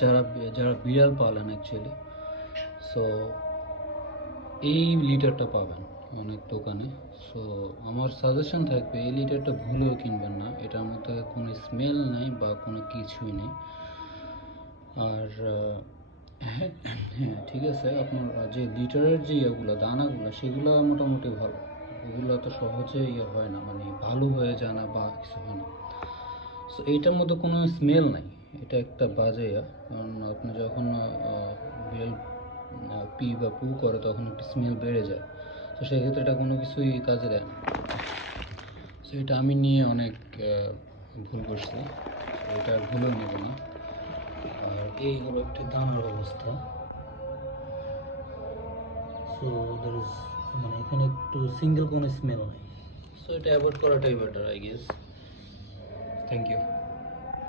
যারা যারা বিড়াল পালেন অ্যাকচুয়ালি, সো এই লিটারটা পাবেন অনেক দোকানে। সো আমার সাজেশন থাকবে এই লিটারটা ভুলেও কিনবেন না, এটার মধ্যে কোনো স্মেল নেই বা কোনো কিছুই নেই। আর হ্যাঁ হ্যাঁ ঠিক আছে, আপনার যে লিটারের যে ইয়েগুলো দানাগুলো সেগুলো মোটামুটি ভালো, ওগুলো তো সহজে ইয়ে হয় না, মানে ভালো হয়ে যায় না বা কিছু হয় না। সো এইটার মধ্যে কোনো স্মেল নাই, এটা একটা বাজে ইয়া। কারণ আপনি যখন বিড়াল পি বা পু করে তখন একটু স্মেল বেড়ে যায়, তো সেক্ষেত্রে এটা কোনো কিছুই কাজে দেয় না। সো এটা আমি নিয়ে অনেক ভুল করছি, তো এটা আর ভুলেও নেব না। আর এই হলো একটি দানার অবস্থা। সো দ্যার ইজ, মানে এখানে একটু সিঙ্গেল কোনো স্মেল নেই, সো এটা অ্যাভয়েড করাটাই better I guess. Thank you.